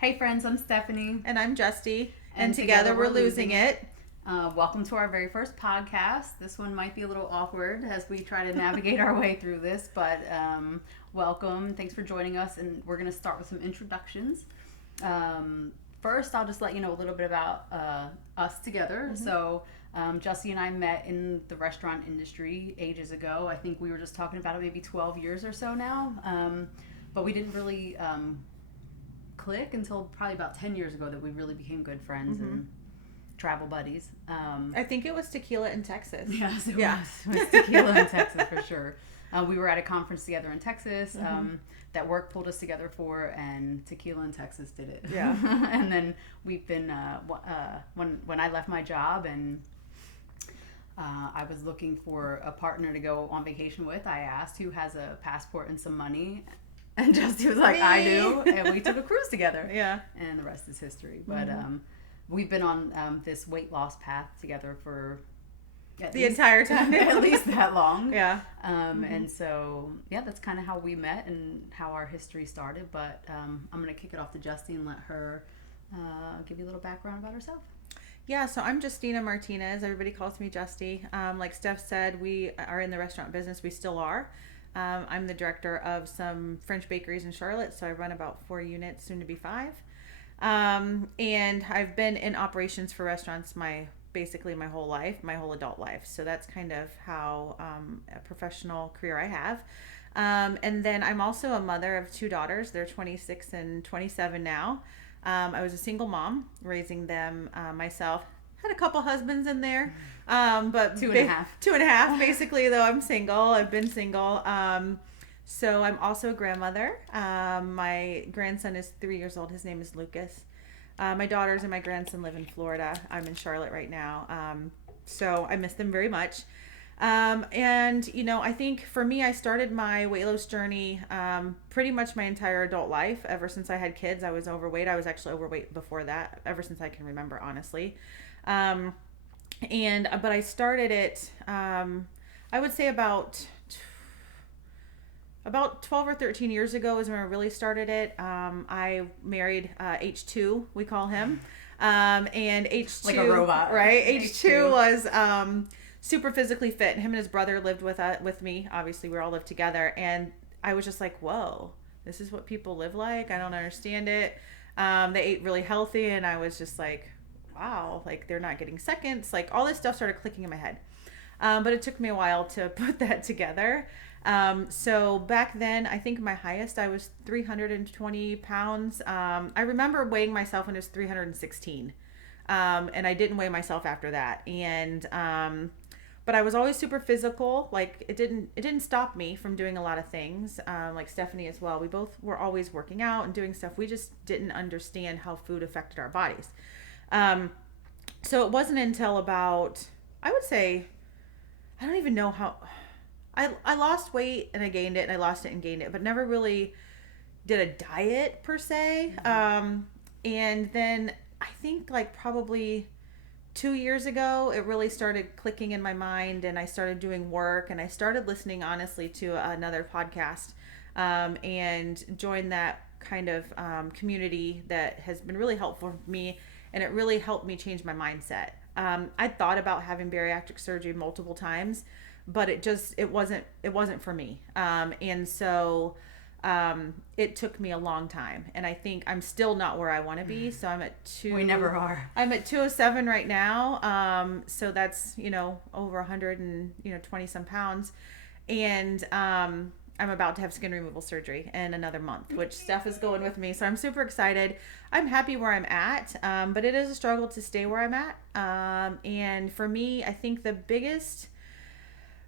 Hey friends, I'm Stephanie. And I'm Justy. And together we're losing it. Welcome to our very first podcast. This one might be a little awkward as we try to navigate our way through this, but welcome. Thanks for joining us, and we're going to start with some introductions. First, I'll just let you know a little bit about us together. So, Justy and I met in the restaurant industry ages ago. I think we were just talking about it maybe 12 years or so now, but we didn't really click until probably about 10 years ago that we really became good friends and travel buddies. I think it was tequila in Texas. Yes, it was tequila in Texas for sure. We were at a conference together in Texas that work pulled us together for, and tequila in Texas did it. Yeah. And then we've been, when I left my job and I was looking for a partner to go on vacation with, I asked who has a passport and some money. And Justy was like, I do. And we took a cruise together. Yeah. And the rest is history. But we've been on this weight loss path together for entire time. At least that long. Yeah. And so, yeah, that's kind of how we met and how our history started. But I'm going to kick it off to Justy and let her give you a little background about herself. Yeah, so I'm Justina Martinez. Everybody calls me Justy. Like Steph said, we are in the restaurant business. We still are. I'm the director of some French bakeries in Charlotte, so I run about 4 units, soon to be 5. And I've been in operations for restaurants basically my whole life, my whole adult life. So that's kind of how a professional career I have. And then I'm also a mother of 2 daughters. They're 26 and 27 now. I was a single mom, raising them myself. Had a couple husbands in there, but 2.5. 2.5, basically, though I'm single. I've been single. So I'm also a grandmother. My grandson is 3 years old. His name is Lucas. My daughters and my grandson live in Florida. I'm in Charlotte right now. So I miss them very much. And, I think for me, I started my weight loss journey pretty much my entire adult life. Ever since I had kids, I was overweight. I was actually overweight before that, ever since I can remember, honestly. But I started it, I would say about 12 or 13 years ago is when I really started it. I married H2, we call him. And H2, like a robot, right? H2 was super physically fit. Him and his brother lived with me. Obviously, we all lived together. And I was just like, whoa, this is what people live like. I don't understand it. They ate really healthy, and I was just like, wow, like they're not getting seconds. Like all this stuff started clicking in my head. But it took me a while to put that together. So back then, I think my highest, I was 320 pounds. I remember weighing myself when it was 316. And I didn't weigh myself after that. And, but I was always super physical. Like it didn't stop me from doing a lot of things. Like Stephanie as well. We both were always working out and doing stuff. We just didn't understand how food affected our bodies. So it wasn't until about, I would say, I don't even know how, I lost weight and I gained it, and I lost it and gained it, but never really did a diet per se. And then I think like probably 2 years ago, it really started clicking in my mind, and I started doing work, and I started listening honestly to another podcast, and joined that kind of community that has been really helpful for me. And it really helped me change my mindset. I thought about having bariatric surgery multiple times, but it wasn't for me. And so it took me a long time. And I think I'm still not where I want to be. So I'm at 2. We never are. I'm at 207 right now. So that's, over 120 some pounds. And I'm about to have skin removal surgery in another month, which Steph is going with me. So I'm super excited. I'm happy where I'm at, but it is a struggle to stay where I'm at. And for me, I think the biggest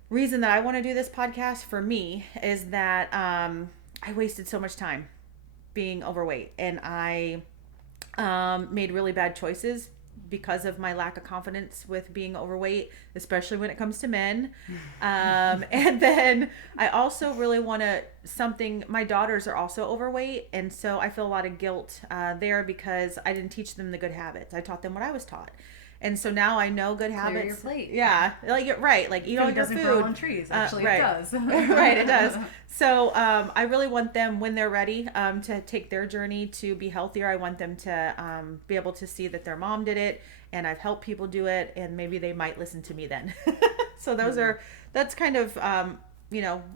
reason that I want to do this podcast for me is that I wasted so much time being overweight, and I made really bad choices because of my lack of confidence with being overweight, especially when it comes to men. And then I also really want my daughters are also overweight. And so I feel a lot of guilt there because I didn't teach them the good habits. I taught them what I was taught. And so now I know good Clear habits. your plate. Yeah, like you're right. Like eat all Food your doesn't food. grow on trees. Actually, right. it does. Right, it does. So I really want them when they're ready to take their journey to be healthier. I want them to be able to see that their mom did it, and I've helped people do it, and maybe they might listen to me then. So that's kind of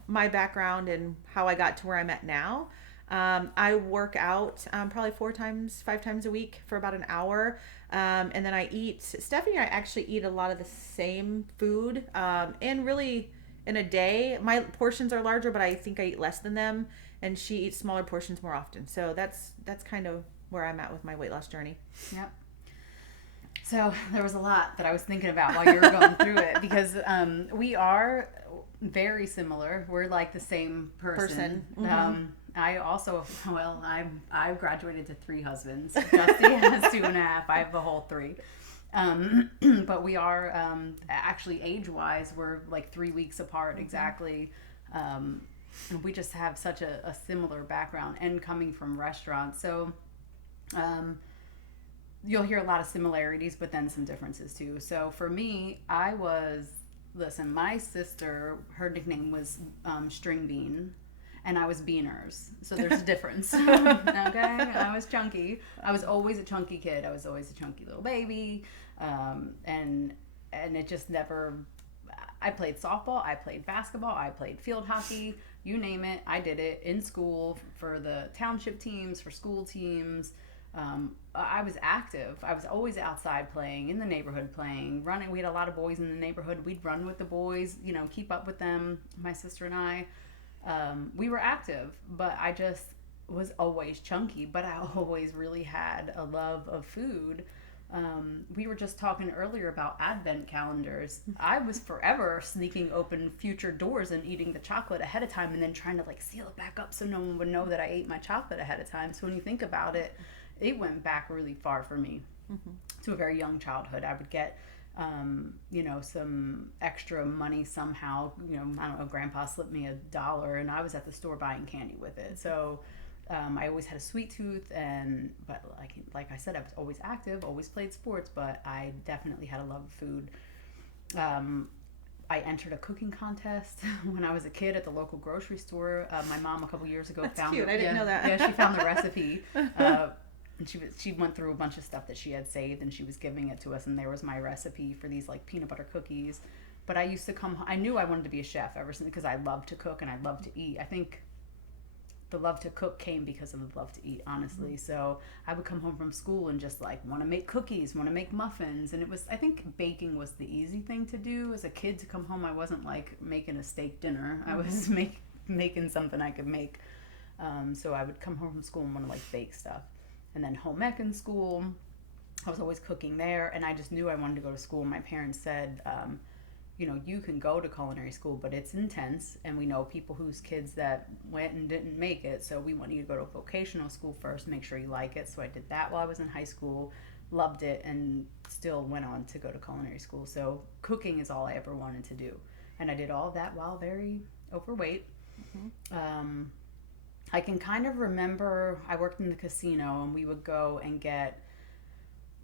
my background and how I got to where I'm at now. I work out probably 5 times a week for about an hour. And then I eat, Stephanie and I actually eat a lot of the same food. And really in a day, my portions are larger, but I think I eat less than them. And she eats smaller portions more often. So that's kind of where I'm at with my weight loss journey. Yep. So there was a lot that I was thinking about while you were going through it, because we are very similar. We're like the same person. Mm-hmm. I also, I graduated to 3 husbands. Justy has 2.5. I have the whole 3. But we are actually age-wise, we're like 3 weeks apart exactly. We just have such a similar background and coming from restaurants. So you'll hear a lot of similarities, but then some differences too. So for me, my sister, her nickname was String Bean. And I was Beaners. So there's a difference. Okay? I was chunky. I was always a chunky kid. I was always a chunky little baby. And it just never... I played softball. I played basketball. I played field hockey. You name it. I did it in school for the township teams, for school teams. I was active. I was always outside playing, in the neighborhood playing, running. We had a lot of boys in the neighborhood. We'd run with the boys, keep up with them, my sister and I. We were active, but I just was always chunky, but I always really had a love of food. We were just talking earlier about advent calendars. I was forever sneaking open future doors and eating the chocolate ahead of time and then trying to seal it back up so no one would know that I ate my chocolate ahead of time. So when you think about it, it went back really far for me to a very young childhood. I would get some extra money somehow. I don't know, grandpa slipped me $1 and I was at the store buying candy with it. So I always had a sweet tooth, but like I said, I was always active, always played sports, but I definitely had a love of food. I entered a cooking contest when I was a kid at the local grocery store. My mom a couple years ago found cute. I didn't know that. Yeah, she found the recipe. And she went through a bunch of stuff that she had saved, and she was giving it to us, and there was my recipe for these peanut butter cookies. But I used to I knew I wanted to be a chef ever since, because I love to cook and I love to eat. I think the love to cook came because of the love to eat, honestly. So I would come home from school and just want to make cookies, want to make muffins, and I think baking was the easy thing to do as a kid. To come home, I wasn't making a steak dinner. I was making something I could make. So I would come home from school and want to bake stuff. And then home ec in school, I was always cooking there, and I just knew I wanted to go to school. My parents said, you can go to culinary school, but it's intense, and we know people whose kids that went and didn't make it, so we want you to go to vocational school first, make sure you like it. So I did that while I was in high school, loved it, and still went on to go to culinary school. So cooking is all I ever wanted to do, and I did all of that while very overweight. I can kind of remember I worked in the casino, and we would go and get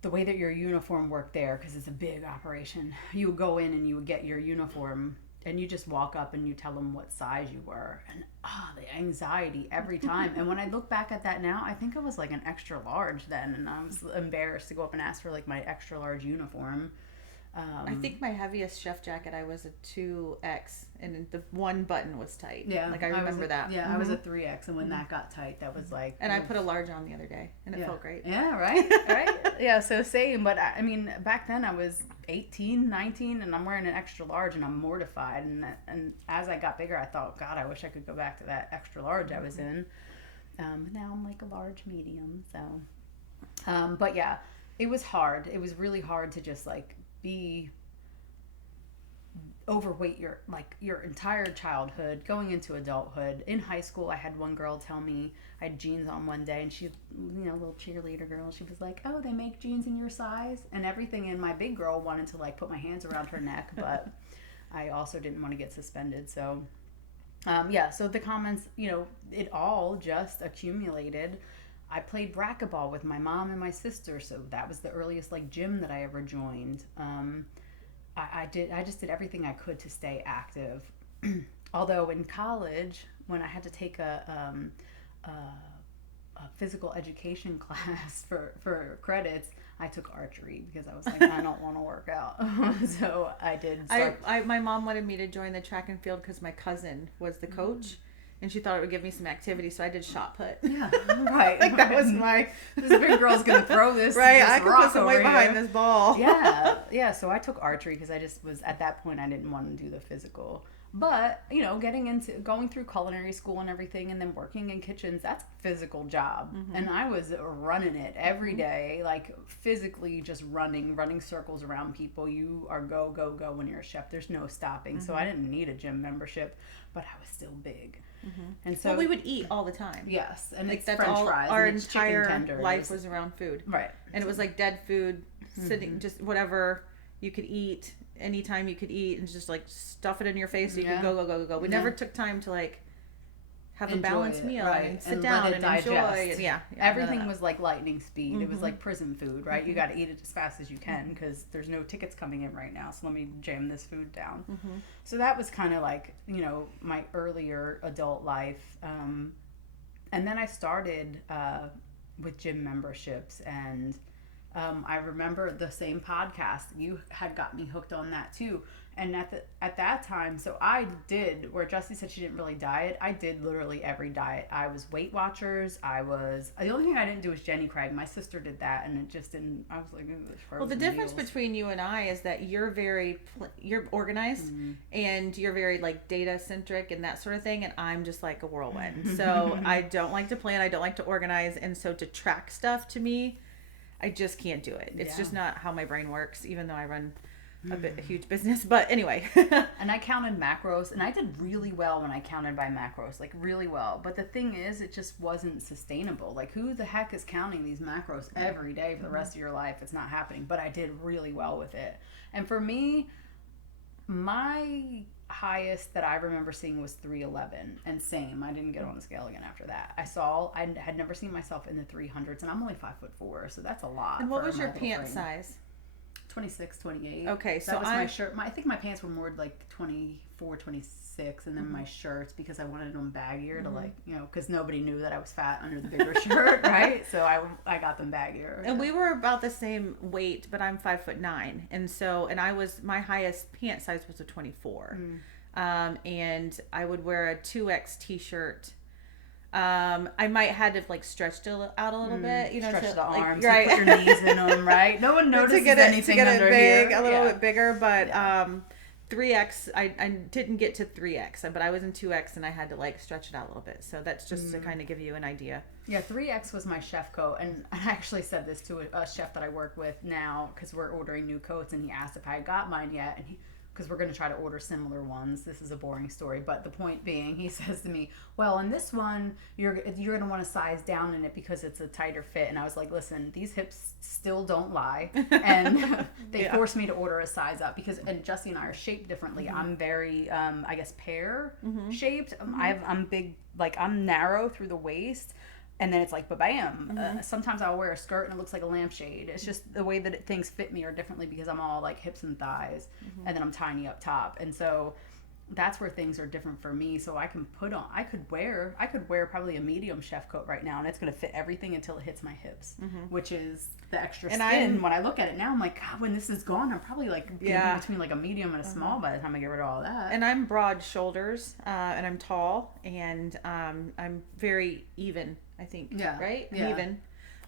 the way that your uniform worked there, because it's a big operation. You would go in and you would get your uniform, and you just walk up and you tell them what size you were. And the anxiety every time. And when I look back at that now, I think I was an extra large then, and I was embarrassed to go up and ask for my extra large uniform. I think my heaviest chef jacket, I was a 2X, and the one button was tight. Yeah, I remember that. Yeah, I was a 3X, and when that got tight, that was And I put a large on the other day, and it felt great. Yeah, right? Yeah, so same. But I mean, back then I was 18, 19, and I'm wearing an extra large, and I'm mortified. And as I got bigger, I thought, God, I wish I could go back to that extra large I was in. Now I'm a large medium. So, but yeah, it was hard. It was really hard to just be overweight your entire childhood, going into adulthood. In high school, I had one girl tell me, I had jeans on one day, and she, a little cheerleader girl, she was like, "Oh, they make jeans in your size?" And everything in my big girl wanted to put my hands around her neck, but I also didn't want to get suspended. So so the comments, it all just accumulated. I played racquetball with my mom and my sister, so that was the earliest like gym that I ever joined. I just did everything I could to stay active. Although in college, when I had to take a physical education class for credits, I took archery because I was like, I don't want to work out. So I did. My mom wanted me to join the track and field because my cousin was the coach. And she thought it would give me some activity, so I did shot put. Yeah, right. Like that was my. This big girl's gonna throw this. Right, this I could rock put some over weight here. behind this ball. Yeah. So I took archery because I just was at that point I didn't want to do the physical. But going through culinary school and everything, and then working in kitchens, that's a physical job. And I was running it every day, like physically just running circles around people. You are go when you're a chef. There's no stopping. So I didn't need a gym membership, but I was still big. And so we would eat all the time. Yes, and like it's that's French all fries. our and it's entire chicken tenders. life was around food. Right, and it was like dead food, sitting just whatever you could eat anytime you could eat, and just like stuff it in your face so you could go. We never took time to like have a balanced meal and sit down and enjoy. And Everything was like lightning speed. It was like prison food, right? You got to eat it as fast as you can because there's no tickets coming in right now. So let me jam this food down. So that was kind of like, my earlier adult life. And then I started with gym memberships, and I remember the same podcast. You had got me hooked on that too. And at that time, so I did, where Justy said she didn't really diet, I did literally every diet. I was Weight Watchers. The only thing I didn't do was Jenny Craig. My sister did that, and it just didn't, I was like, well, the difference between you and I is that you're you're organized, and you're very like data centric and that sort of thing, and I'm just like a whirlwind. So I don't like to plan, I don't like to organize, and so to track stuff to me, I just can't do it. It's just not how my brain works, even though I run a huge business. But anyway. And I counted macros, and I did really well when I counted by macros, like really well. But the thing is, it just wasn't sustainable. Like, who the heck is counting these macros every day for the rest of your life? It's not happening. But I did really well with it. And for me, my highest that I remember seeing was 311, and same, I didn't get on the scale again after that. I had never seen myself in the 300s, and I'm only 5'4", so that's a lot. And what was your pant size? 26, 28. Okay, so that was my shirt. I think my pants were more like 24, 26, and then my shirts, because I wanted them baggier to because nobody knew that I was fat under the bigger shirt, right? So I got them baggier. And we were about the same weight, but I'm 5'9", and my highest pant size was a 24, and I would wear a 2X t-shirt. I might had to like stretch it out a little bit, stretch the arms, right? Put your knees in them, right? No one notices anything under here. A little bit bigger, but 3X, I didn't get to 3X, but I was in 2X, and I had to like stretch it out a little bit. So that's just to kind of give you an idea. Yeah, 3X was my chef coat, and I actually said this to a chef that I work with now, because we're ordering new coats, and he asked if I had got mine yet, and because we're going to try to order similar ones. This is a boring story, but the point being, he says to me, well, in this one, you're going to want to size down in it because it's a tighter fit. And I was like, listen, these hips still don't lie. And they forced me to order a size up and Justy and I are shaped differently. I'm very, I guess, pear shaped. I'm big, like I'm narrow through the waist. And then it's like, ba-bam. Sometimes I'll wear a skirt and it looks like a lampshade. It's just the way that things fit me are differently because I'm all like hips and thighs. And then I'm tiny up top. And so that's where things are different for me. So I could wear probably a medium chef coat right now, and it's going to fit everything until it hits my hips, which is the extra skin. When I look at it now, I'm like, God, when this is gone, I'm probably like going to be between like a medium and a small by the time I get rid of all that. And I'm broad shoulders, and I'm tall, and I'm very even, I think. Yeah. Right? I'm even.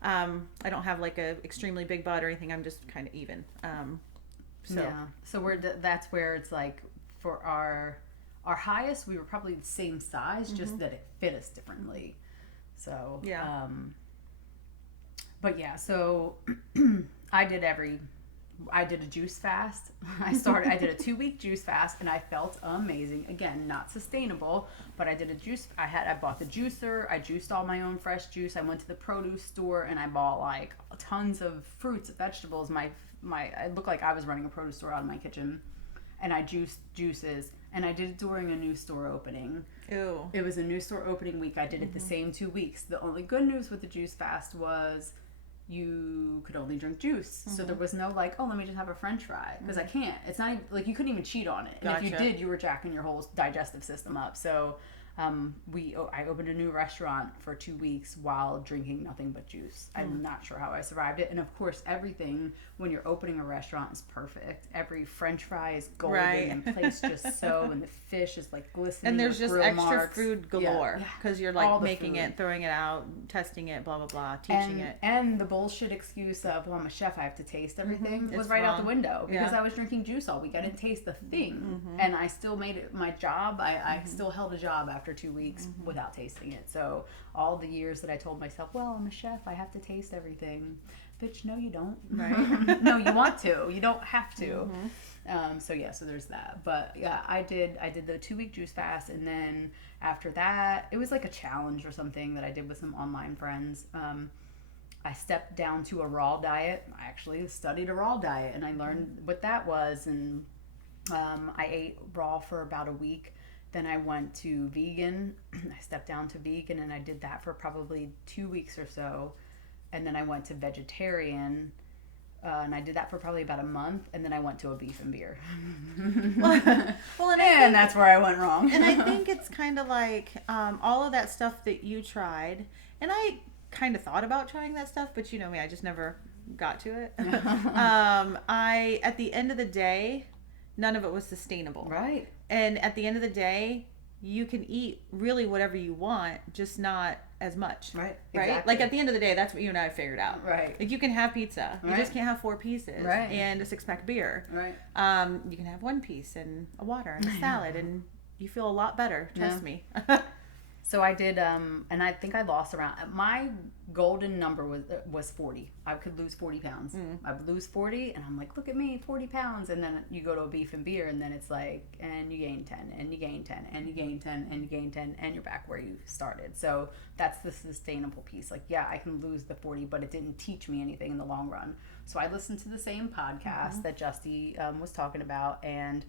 I don't have like a extremely big butt or anything. I'm just kind of even. So that's where it's like, for our highest, we were probably the same size, just that it fit us differently. So but yeah, so I did a juice fast. I did a 2-week juice fast, and I felt amazing. Again, not sustainable, but I did a juice. I bought the juicer. I juiced all my own fresh juice. I went to the produce store, and I bought like tons of fruits, vegetables. It looked like I was running a produce store out of my kitchen. and I juiced juices, and I did it during a new store opening. Ew. It was a new store opening week. I did it the same 2 weeks. The only good news with the juice fast was you could only drink juice. So there was no like, oh, let me just have a french fry. Because I can't. It's not even, like, you couldn't even cheat on it. And if you did, you were jacking your whole digestive system up. So I opened a new restaurant for 2 weeks while drinking nothing but juice. I'm not sure how I survived it. And of course, everything when you're opening a restaurant is perfect. Every french fry is golden and placed just so, and the fish is like glistening. And there's just extra marks. food galore because you're like making it, throwing it out, testing it, blah blah blah, teaching it. And the bullshit excuse of, well, I'm a chef, I have to taste everything was right out the window because I was drinking juice all week. I didn't taste the thing, and I still made it my job. I still held a job after 2 weeks without tasting it. So all the years that I told myself, well, I'm a chef, I have to taste everything. Bitch, no, you don't. Right? No, you want to. You don't have to. So there's that. But yeah, I did the 2 week juice fast, and then after that, it was like a challenge or something that I did with some online friends. I stepped down to a raw diet. I actually studied a raw diet, and I learned what that was, and I ate raw for about a week. Then I went to vegan. I stepped down to vegan, and I did that for probably 2 weeks or so. And then I went to vegetarian, and I did that for probably about a month. And then I went to a beef and beer. And that's where I went wrong. And I think it's kind of like all of that stuff that you tried. And I kind of thought about trying that stuff, but you know me, I just never got to it. At the end of the day, none of it was sustainable. Right. And at the end of the day, you can eat really whatever you want, just not as much. Right. Right? Exactly. Like at the end of the day, that's what you and I figured out. Right. Like you can have pizza. You just can't have 4 pieces. Right. And a 6-pack beer. Right. You can have 1 piece and a water and a salad, and you feel a lot better. Trust me. So I did, and I think I lost around, my golden number was 40. I could lose 40 pounds. I would lose 40, and I'm like, look at me, 40 pounds. And then you go to a beef and beer, and then it's like, and you gain 10, and you gain 10, and you gain 10, and you gain 10, and you're back where you started. So that's the sustainable piece. Like, yeah, I can lose the 40, but it didn't teach me anything in the long run. So I listened to the same podcast that Justy was talking about, and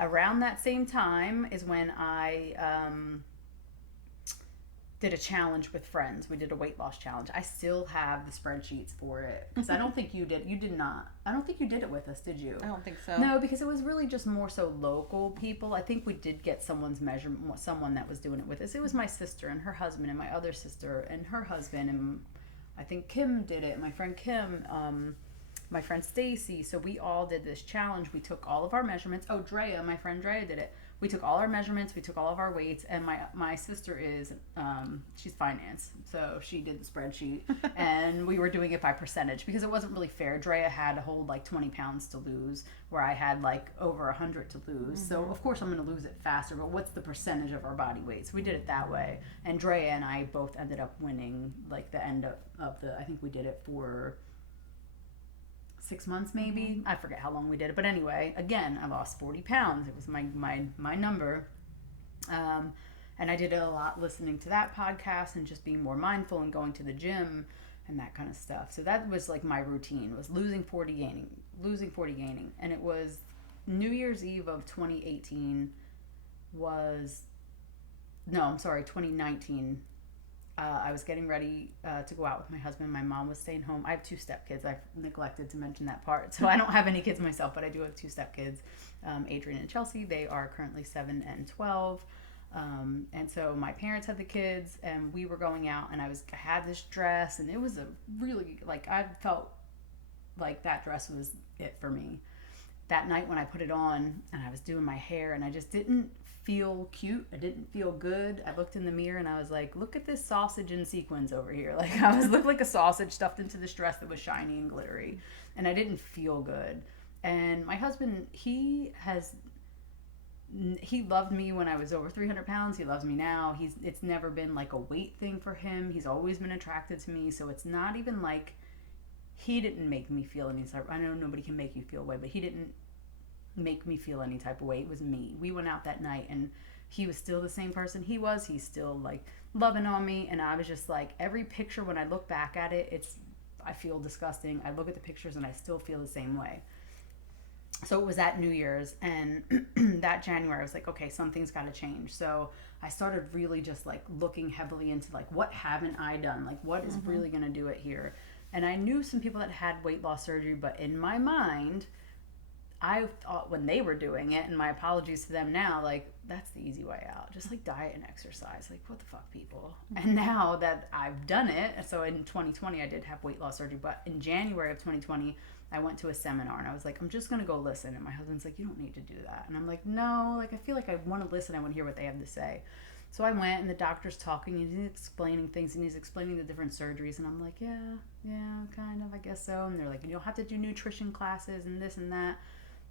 around that same time is when I did a challenge with friends. We did a weight loss challenge. I still have the spreadsheets for it because I don't think you did. You did not. I don't think you did it with us, did you? I don't think so. No, because it was really just more so local people. I think we did get someone that was doing it with us. It was my sister and her husband and my other sister and her husband, and I think Kim did it. My friend Kim, my friend Stacy. So we all did this challenge. We took all of our measurements. Oh, Drea, my friend Drea did it. We took all our measurements, we took all of our weights, and my sister is, she's finance, so she did the spreadsheet, and we were doing it by percentage, because it wasn't really fair. Drea had a whole, like, 20 pounds to lose, where I had, like, over 100 to lose, so of course I'm going to lose it faster, but what's the percentage of our body weight? So we did it that way, and Drea and I both ended up winning, like, the end of the, I think we did it for 6 months maybe. I forget how long we did it, but anyway, again, I lost 40 pounds. It was my number, and I did it a lot listening to that podcast and just being more mindful and going to the gym and that kind of stuff. So that was like my routine, was losing 40 gaining, and it was New Year's Eve of 2019. I was getting ready to go out with my husband. My mom was staying home. I have 2 stepkids. I neglected to mention that part. So I don't have any kids myself, but I do have 2 stepkids, Adrian and Chelsea. They are currently 7 and 12. And so my parents had the kids, and we were going out, and I had this dress, and it was a really, like, I felt like that dress was it for me. That night when I put it on and I was doing my hair, and I just didn't feel cute. I didn't feel good. I looked in the mirror and I was like, look at this looked in sequins over here. Like, I looked like a sausage stuffed into this dress that was shiny and glittery, and I didn't feel good. And my husband, he loved me when I was over 300 pounds. He loves me now. It's never been like a weight thing for him. He's always been attracted to me. So it's not even like, he didn't make me feel any type. I know nobody can make you feel a way, but he didn't make me feel any type of way. It was me. We went out that night, and he was still the same person he was. He's still, like, loving on me, and I was just like, every picture, when I look back at it, I feel disgusting. I look at the pictures and I still feel the same way. So it was at New Year's, and that January I was like, okay, something's got to change. So I started really just like looking heavily into like, what haven't I done? Like, what is really going to do it here? And I knew some people that had weight loss surgery, but in my mind, I thought when they were doing it, and my apologies to them now, like, that's the easy way out. Just like diet and exercise. Like, what the fuck, people? And now that I've done it, so in 2020, I did have weight loss surgery, but in January of 2020, I went to a seminar and I was like, I'm just going to go listen. And my husband's like, you don't need to do that. And I'm like, no, like, I feel like I want to listen. I want to hear what they have to say. So I went, and the doctor's talking, and he's explaining things, and he's explaining the different surgeries. And I'm like, yeah, kind of, I guess so. And they're like, you'll have to do nutrition classes and this and that.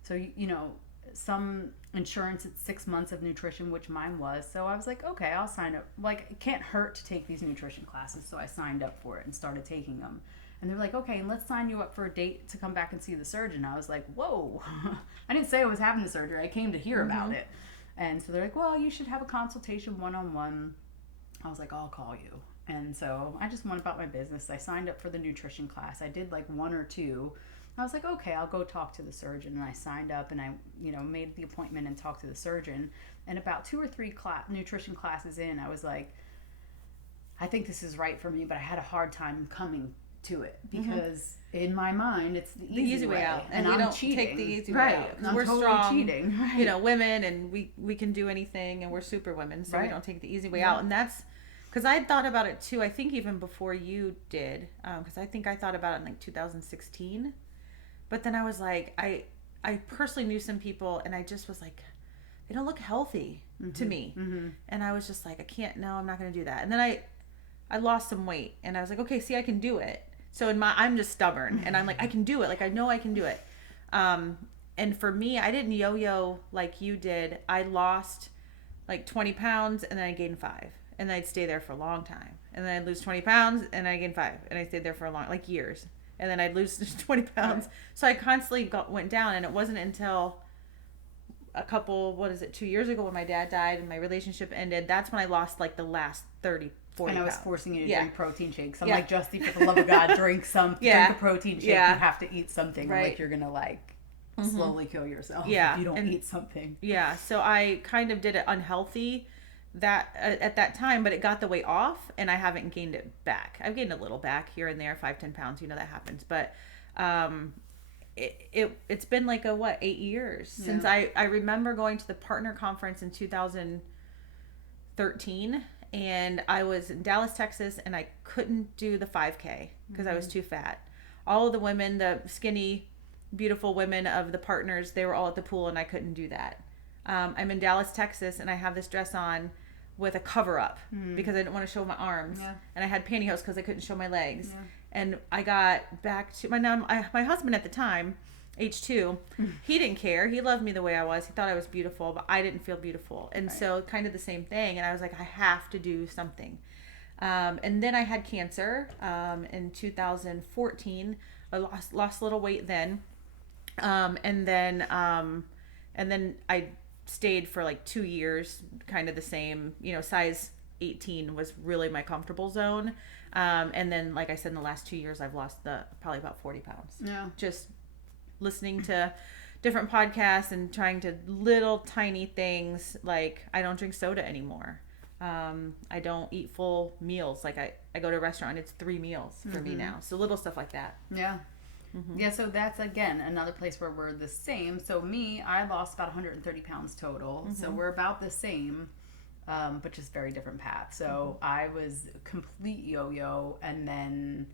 So, you know, some insurance, it's 6 months of nutrition, which mine was. So I was like, okay, I'll sign up. Like, it can't hurt to take these nutrition classes. So I signed up for it and started taking them. And they're like, okay, and let's sign you up for a date to come back and see the surgeon. I was like, whoa. I didn't say I was having the surgery. I came to hear about it. And so they're like, well, you should have a consultation one-on-one. I was like, I'll call you. And so I just went about my business. I signed up for the nutrition class. I did like 1 or 2. I was like, okay, I'll go talk to the surgeon. And I signed up, and I, made the appointment and talked to the surgeon. And about 2 or 3 nutrition classes in, I was like, I think this is right for me, but I had a hard time coming to it because in my mind it's the easy way out, and we don't take the easy way out because we're totally strong, cheating, right? Women, and we can do anything, and we're super women, so we don't take the easy way out. And that's because I had thought about it too. I think even before you did, because I think I thought about it in like 2016, but then I was like, I personally knew some people, and I just was like, they don't look healthy to me, and I was just like, I can't, no, I'm not going to do that. And then I lost some weight, and I was like, okay, see, I can do it. So I'm just stubborn, and I'm like, I can do it. Like, I know I can do it. And for me, I didn't yo-yo like you did. I lost like 20 pounds, and then I gained 5, and then I'd stay there for a long time. And then I'd lose 20 pounds, and I gained 5, and I stayed there for like years. And then I'd lose 20 pounds. Right. So I constantly went down, and it wasn't until a couple, 2 years ago when my dad died and my relationship ended, that's when I lost like the last 30, 40 And I was pounds. forcing you to drink protein shakes. I'm like, Justy, for the love of God, drink a protein shake. You have to eat something. Right. Like, you're going to like slowly kill yourself if you don't eat something. Yeah. So I kind of did it unhealthy at that time, but it got the weight off, and I haven't gained it back. I've gained a little back here and there, 5-10 pounds, that happens. But it's been like 8 years since I remember going to the partner conference in 2013, and I was in Dallas, Texas, and I couldn't do the 5K because I was too fat. All of the women, the skinny, beautiful women of the partners, they were all at the pool, and I couldn't do that. I'm in Dallas, Texas, and I have this dress on with a cover up because I didn't want to show my arms, and I had pantyhose because I couldn't show my legs. And I got back to my husband at the time, H2, he didn't care. He loved me the way I was. He thought I was beautiful, but I didn't feel beautiful. And so kind of the same thing. And I was like, I have to do something. And then I had cancer in 2014. I lost a little weight then. And then I stayed for like 2 years, kind of the same, size 18 was really my comfortable zone. And then, like I said, in the last 2 years, I've lost probably about 40 pounds. Yeah. Just listening to different podcasts and trying to little tiny things. Like, I don't drink soda anymore. I don't eat full meals. Like, I go to a restaurant, it's 3 meals for me now. So little stuff like that. Yeah. Yeah, so that's, again, another place where we're the same. So me, I lost about 130 pounds total. So we're about the same, but just very different paths. So I was complete yo-yo, and then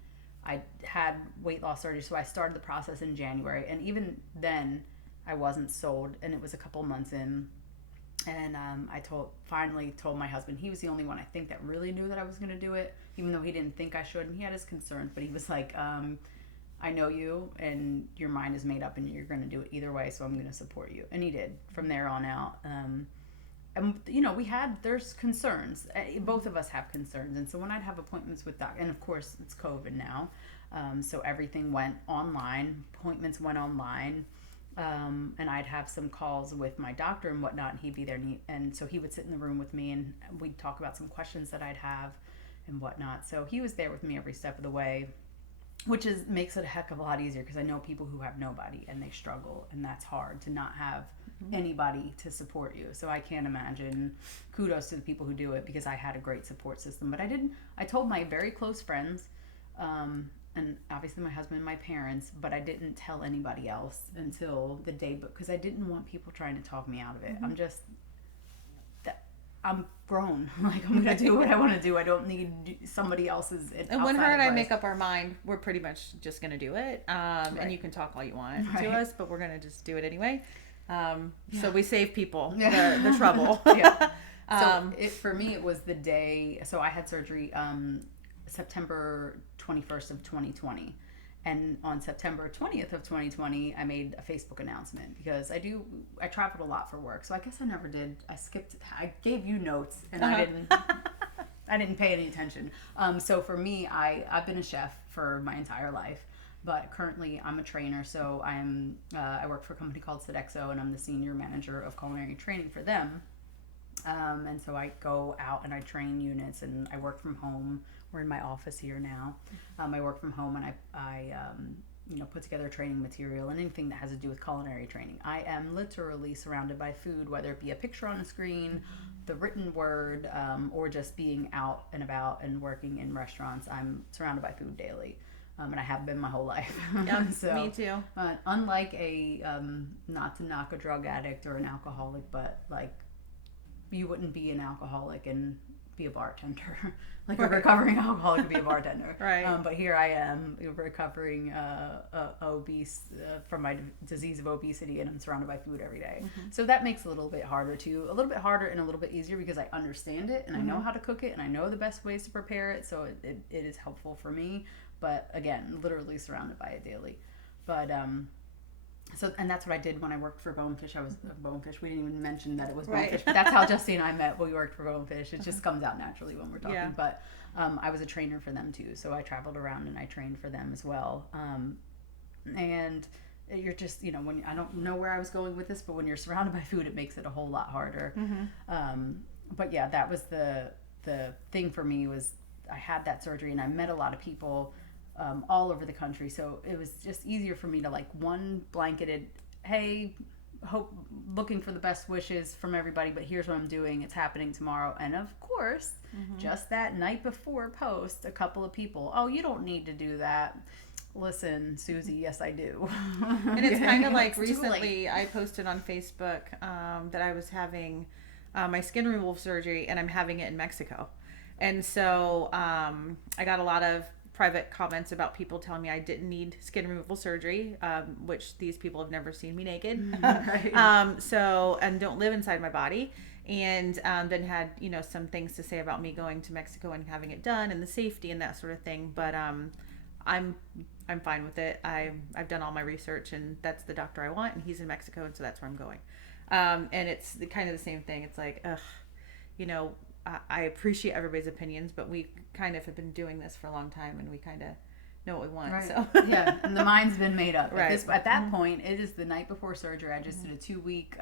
I had weight loss surgery. So I started the process in January. And even then, I wasn't sold, and it was a couple months in. And I finally told my husband. He was the only one, I think, that really knew that I was going to do it, even though he didn't think I should. And he had his concerns, but he was like, I know you, and your mind is made up, and you're going to do it either way, so I'm going to support you. And he did from there on out. And, there's concerns. Both of us have concerns. And so when I'd have appointments with and of course it's COVID now, so everything went online, appointments went online, and I'd have some calls with my doctor and whatnot, and he'd be there, and so he would sit in the room with me, and we'd talk about some questions that I'd have and whatnot. So he was there with me every step of the way. which makes it a heck of a lot easier because I know people who have nobody and they struggle, and that's hard to not have anybody to support you. So I can't imagine. Kudos to the people who do it, because I had a great support system. But I told my very close friends, and obviously my husband and my parents, but I didn't tell anybody else until the day, because I didn't want people trying to talk me out of it. I'm grown. Like, I'm gonna do what I want to do. I don't need somebody else's. And when her and I make up our mind, we're pretty much just gonna do it. And you can talk all you want to us, but we're gonna just do it anyway. So we save people the trouble. So for me, it was the day. So I had surgery September 21st of 2020. And on September 20th of 2020, I made a Facebook announcement, because I traveled a lot for work. So I guess I never did. I gave you notes, and I didn't pay any attention. So for me, I've been a chef for my entire life, but currently I'm a trainer. So I work for a company called Sodexo, and I'm the senior manager of culinary training for them. And so I go out and I train units, and I work from home. We're in my office here now. I work from home, and I put together training material and anything that has to do with culinary training. I am literally surrounded by food, whether it be a picture on a screen, the written word, or just being out and about and working in restaurants. I'm surrounded by food daily. And I have been my whole life. Yep, so, me too. Unlike not to knock a drug addict or an alcoholic, but like, you wouldn't be an alcoholic and be a bartender. Like, a recovering alcoholic would be a bartender. Right. But here I am, recovering obese from my disease of obesity, and I'm surrounded by food every day. So that makes it a little bit harder too. A little bit harder and a little bit easier, because I understand it and I know how to cook it and I know the best ways to prepare it. So it is helpful for me. But again, literally surrounded by it daily. But and that's what I did when I worked for Bonefish. I was Bonefish. We didn't even mention that it was Bonefish. But that's how Justy and I met when we worked for Bonefish. It just comes out naturally when we're talking. Yeah. But I was a trainer for them too. So I traveled around and I trained for them as well. And you're just, when I don't know where I was going with this, but when you're surrounded by food, it makes it a whole lot harder. But yeah, that was the thing for me, was I had that surgery and I met a lot of people all over the country. So it was just easier for me to, like, one blanketed, hey, looking for the best wishes from everybody, but here's what I'm doing. It's happening tomorrow. And of course, just that night before post, a couple of people, oh, you don't need to do that. Listen, Susie, yes, I do. And it's kind of like recently I posted on Facebook that I was having my skin removal surgery, and I'm having it in Mexico. And so I got a lot of private comments about people telling me I didn't need skin removal surgery, which these people have never seen me naked. And don't live inside my body. And then had, some things to say about me going to Mexico and having it done, and the safety and that sort of thing. But I'm fine with it. I've done all my research, and that's the doctor I want, and he's in Mexico, and so that's where I'm going. And it's kind of the same thing. It's like, I appreciate everybody's opinions, but we kind of have been doing this for a long time, and we kind of know what we want. Right. So yeah, and the mind's been made up. Right. At that point, it is the night before surgery. I just did a 2-week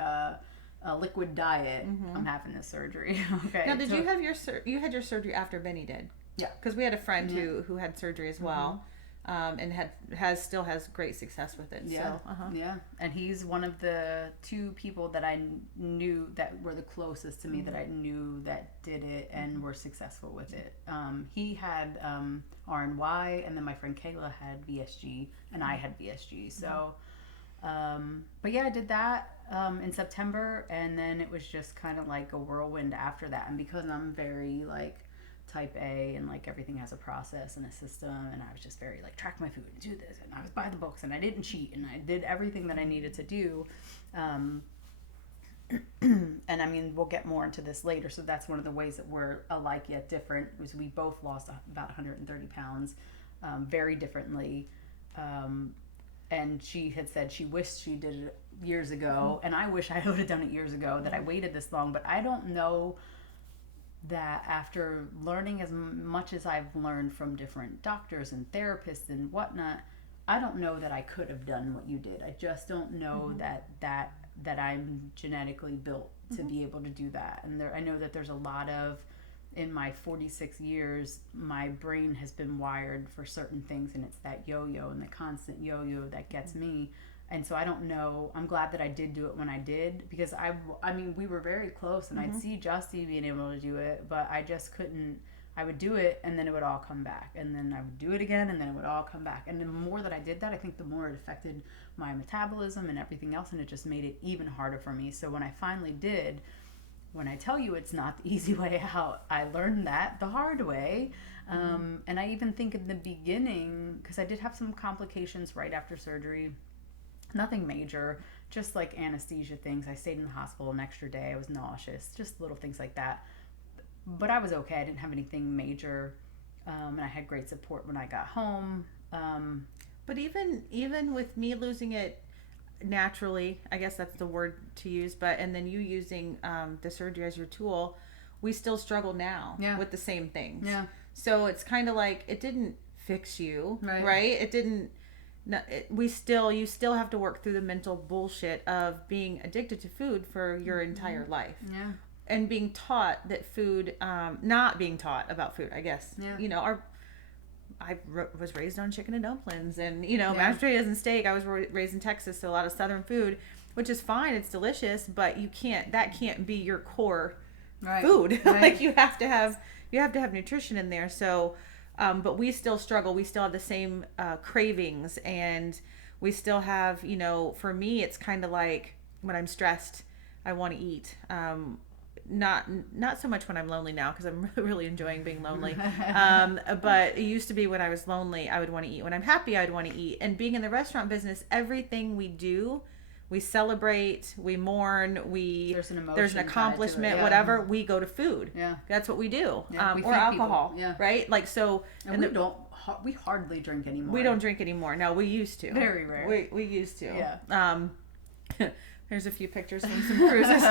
liquid diet. I'm having this surgery. Okay. Now, did you have you had your surgery after Benny did? Yeah. Because we had a friend who had surgery as well. And still has great success with it. Yeah. So, Yeah. And he's one of the 2 people that I knew that were the closest to me, that I knew that did it and were successful with it. He had RNY, and then my friend Kayla had VSG, and I had VSG. So, but yeah, I did that in September, and then it was just kind of like a whirlwind after that. And because I'm very, like, type A, and like everything has a process and a system, and I was just very like, track my food and do this, and I was by the books, and I didn't cheat, and I did everything that I needed to do. And I mean, we'll get more into this later. So that's one of the ways that we're alike yet different, was we both lost about 130 pounds very differently. And she had said she wished she did it years ago, and I wish I would have done it years ago, that I waited this long. But I don't know that after learning as much as I've learned from different doctors and therapists and whatnot, I don't know that I could have done what you did. I just don't know that I'm genetically built to be able to do that. And I know that there's a lot of in my 46 years, my brain has been wired for certain things, and it's that yo-yo and the constant yo-yo that gets me. And so I don't know. I'm glad that I did do it when I did, because I mean, we were very close, and I'd see Justy being able to do it, but I just couldn't. I would do it, and then it would all come back, and then I would do it again, and then it would all come back. And the more that I did that, I think the more it affected my metabolism and everything else, and it just made it even harder for me. So when I finally did, when I tell you it's not the easy way out, I learned that the hard way. And I even think in the beginning, because I did have some complications right after surgery, nothing major, just like anesthesia things. I stayed in the hospital an extra day. I was nauseous, just little things like that. But I was okay. I didn't have anything major, and I had great support when I got home. But even with me losing it naturally, I guess that's the word to use, and then you using the surgery as your tool, we still struggle now with the same things. Yeah. So it's kind of like it didn't fix you, right? It didn't. You still have to work through the mental bullshit of being addicted to food for your entire life. Yeah. And being taught that food, not being taught about food, I guess. Yeah. You know, I was raised on chicken and dumplings and, mashed potatoes and steak. I was raised in Texas, so a lot of Southern food, which is fine. It's delicious, but that can't be your core food. Right. Like you have to have nutrition in there. So, but we still struggle. We still have the same cravings, and we still have, for me, it's kind of like when I'm stressed, I want to eat. Not so much when I'm lonely now, because I'm really enjoying being lonely. But it used to be when I was lonely, I would want to eat. When I'm happy, I would want to eat. And being in the restaurant business, everything we do, we celebrate, we mourn, there's an accomplishment, whatever, we go to food. Yeah. That's what we do. Yeah, we or alcohol. People. Yeah. Right? Like, so. And we hardly drink anymore. We don't drink anymore. No, we used to. Very rare. We used to. Yeah. Here's a few pictures from some cruises.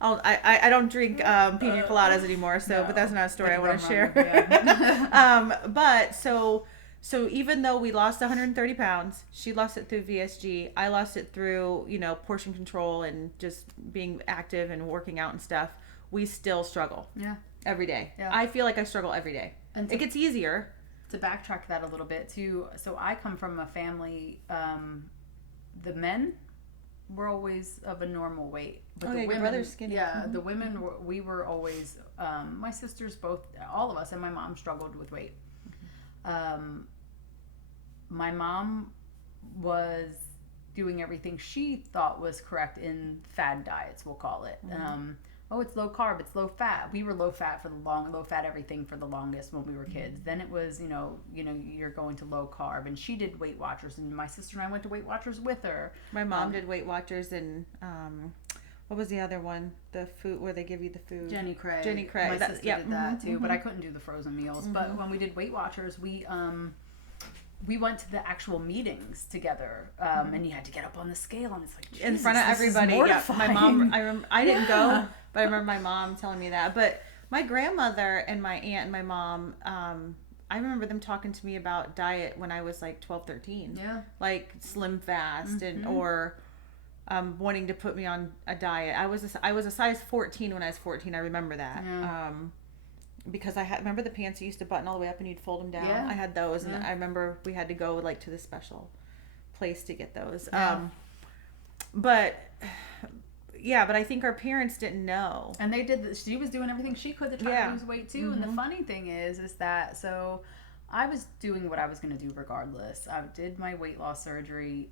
I don't drink pina coladas anymore, but that's not a story I want to share. But so even though we lost 130 pounds, she lost it through VSG. I lost it through portion control and just being active and working out and stuff. We still struggle. Yeah. Every day. Yeah. I feel like I struggle every day. And it gets easier. To backtrack that a little bit too. So I come from a family. The men were always of a normal weight, but the women, your brother's skinny. Yeah, the women we were always. My sisters, both, all of us, and my mom struggled with weight. My mom was doing everything she thought was correct in fad diets, we'll call it. It's low carb, it's low fat. We were low fat low fat everything for the longest when we were kids. Then it was, you're going to low carb, and she did Weight Watchers, and my sister and I went to Weight Watchers with her. My mom did Weight Watchers, and what was the other one? The food where they give you the food. Jenny Craig. My sister did that too, but I couldn't do the frozen meals. But when we did Weight Watchers, we went to the actual meetings together, and you had to get up on the scale, and it's like, Jesus, in front of everybody. Yeah, my mom. I didn't go, but I remember my mom telling me that. But my grandmother and my aunt and my mom, I remember them talking to me about diet when I was like 12, 13. Yeah, like Slim Fast or wanting to put me on a diet. I was a size 14 when I was 14. I remember that. Yeah. Because I remember the pants you used to button all the way up and you'd fold them down. Yeah. I had those, and I remember we had to go like to the special place to get those. Yeah. But I think our parents didn't know. And they did. She was doing everything she could to try to lose weight too. And the funny thing is that so I was doing what I was going to do regardless. I did my weight loss surgery,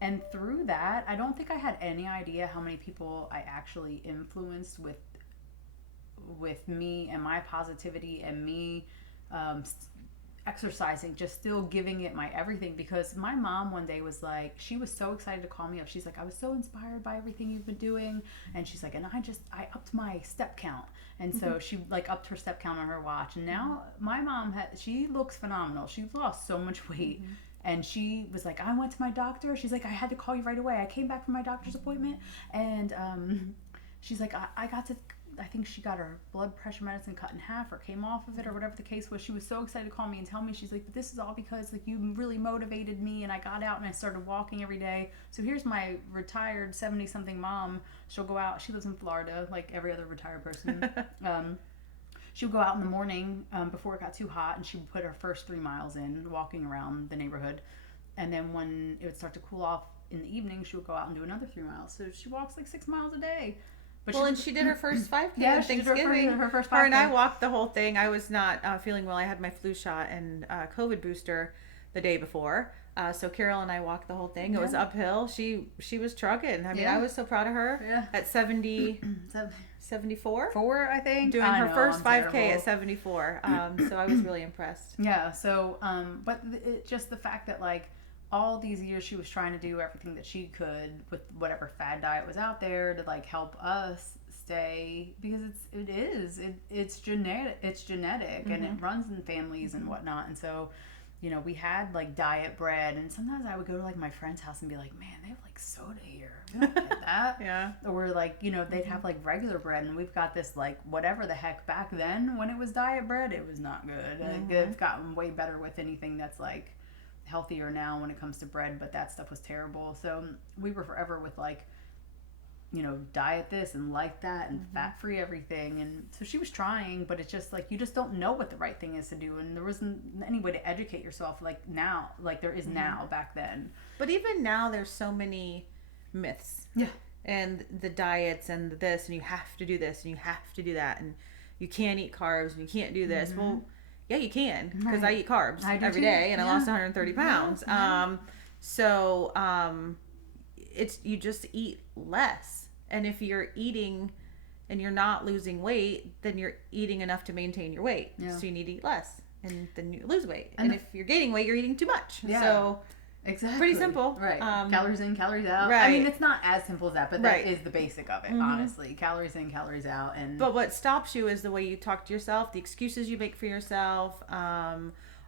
and through that, I don't think I had any idea how many people I actually influenced with me and my positivity and me exercising, just still giving it my everything. Because my mom one day was like, she was so excited to call me up. She's like, I was so inspired by everything you've been doing. And she's like, and I upped my step count. And so she like upped her step count on her watch. And now my mom, she looks phenomenal. She's lost so much weight. And she was like, I went to my doctor. She's like, I had to call you right away. I came back from my doctor's appointment, and she's like, I got to I think she got her blood pressure medicine cut in half or came off of it or whatever the case was. She was so excited to call me and tell me, she's like, but this is all because like you really motivated me and I got out and I started walking every day. So here's my retired 70 something mom. She'll go out. She lives in Florida like every other retired person. She would go out in the morning before it got too hot, and she would put her first 3 miles in, walking around the neighborhood. And then when it would start to cool off in the evening, she would go out and do another 3 miles. So she walks like 6 miles a day. But and she did her first 5K yeah, on Thanksgiving. Her first 5K. Her and I walked the whole thing. I was not feeling well. I had my flu shot and COVID booster the day before. So Carol and I walked the whole thing. It was uphill. She was trucking. I mean, I was so proud of her. Yeah. At 74? 4, I think. Doing her first 5K at 74. So I was really impressed. Yeah. So, but just the fact that like all these years she was trying to do everything that she could with whatever fad diet was out there to like help us stay, because it's genetic, and it runs in families and whatnot. And so, you know, we had like diet bread, and sometimes I would go to like my friend's house and be like, man, they have like soda here. We don't get that. Yeah. Or like, you know, they'd have like regular bread, and we've got this like whatever the heck. Back then when it was diet bread, it was not good. It's gotten way better with anything that's like healthier now when it comes to bread, but that stuff was terrible. So we were forever with like, you know, diet this and like that and fat free everything. And so she was trying, but it's just like you just don't know what the right thing is to do, and there wasn't any way to educate yourself like now, like there is now back then. But even now there's so many myths. Yeah. And the diets and this, and you have to do this and you have to do that, and you can't eat carbs and you can't do this. Well, yeah, you can, because I eat carbs every day, and I lost 130 pounds. It's you just eat less, and if you're eating and you're not losing weight, then you're eating enough to maintain your weight. So you need to eat less, and then you lose weight. And if you're gaining weight, you're eating too much. So exactly, pretty simple, right? Calories in, calories out. Right. I mean, it's not as simple as that, but that is the basic of it. Honestly, calories in, calories out. And but what stops you is the way you talk to yourself, the excuses you make for yourself,